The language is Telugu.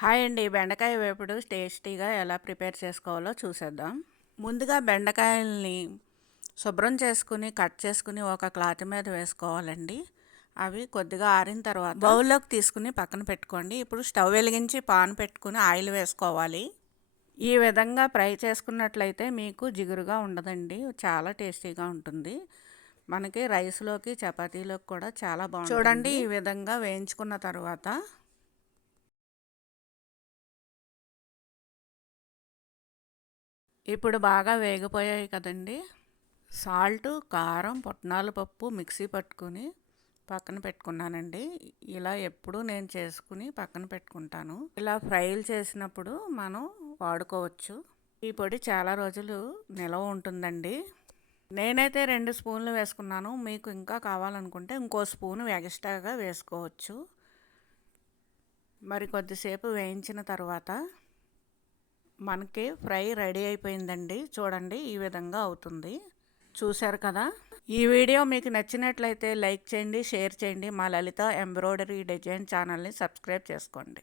హాయ్ అండి. బెండకాయ వేపుడు టేస్టీగా ఎలా ప్రిపేర్ చేసుకోవాలో చూసేద్దాం. ముందుగా బెండకాయల్ని శుభ్రం చేసుకుని, కట్ చేసుకుని ఒక క్లాత్ మీద వేసుకోవాలండి. అవి కొద్దిగా ఆరిన తర్వాత బౌల్లోకి తీసుకుని పక్కన పెట్టుకోండి. ఇప్పుడు స్టవ్ వెలిగించి పాన్ పెట్టుకుని ఆయిల్ వేసుకోవాలి. ఈ విధంగా ఫ్రై చేసుకున్నట్లయితే మీకు జిగురుగా ఉండదండి. చాలా టేస్టీగా ఉంటుంది. మనకి రైస్లోకి, చపాతీలోకి కూడా చాలా బాగుంటుంది. చూడండి, ఈ విధంగా వేయించుకున్న తర్వాత ఇప్పుడు బాగా వేగిపోయాయి కదండి. సాల్ట్, కారం, పుట్నాల పప్పు మిక్సీ పట్టుకుని పక్కన పెట్టుకున్నానండి. ఇలా ఎప్పుడూ నేను చేసుకుని పక్కన పెట్టుకుంటాను. ఇలా ఫ్రైలు చేసినప్పుడు మనం వాడుకోవచ్చు. ఈ పొడి చాలా రోజులు నిలవ ఉంటుందండి. నేనైతే 2 స్పూన్లు వేసుకున్నాను. మీకు ఇంకా కావాలనుకుంటే ఇంకో స్పూను ఎక్స్ట్రాగా వేసుకోవచ్చు. మరి కొద్దిసేపు వేయించిన తర్వాత మనకి ఫ్రై రెడీ అయిపోయిందండి. చూడండి, ఈ విధంగా అవుతుంది. చూశారు కదా. ఈ వీడియో మీకు నచ్చినట్లయితే లైక్ చేయండి, షేర్ చేయండి. మా లలిత ఎంబ్రాయిడరీ డిజైన్ ఛానల్ని సబ్స్క్రైబ్ చేసుకోండి.